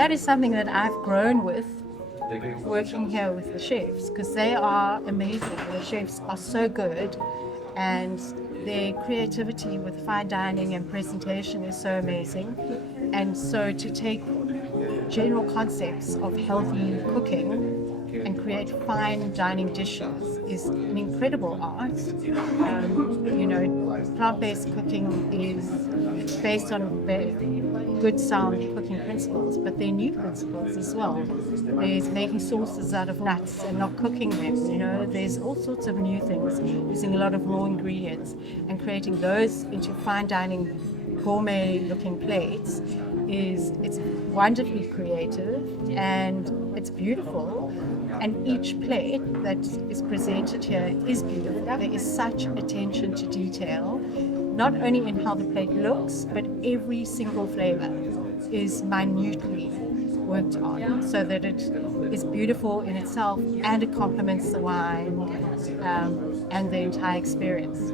that is something that I've grown with working here with the chefs, because they are amazing. The chefs are so good, and their creativity with fine dining and presentation is so amazing. And so to take general concepts of healthy cooking and create fine dining dishes is an incredible art. Plant-based cooking is based on very good, sound cooking principles, but there are new principles as well. There's making sauces out of nuts and not cooking them. There's all sorts of new things, using a lot of raw ingredients and creating those into fine dining, gourmet-looking plates. It's wonderfully creative and it's beautiful, and each plate that is presented here is beautiful. There is such attention to detail, not only in how the plate looks, but every single flavor is minutely worked on so that it is beautiful in itself and it complements the wine and the entire experience.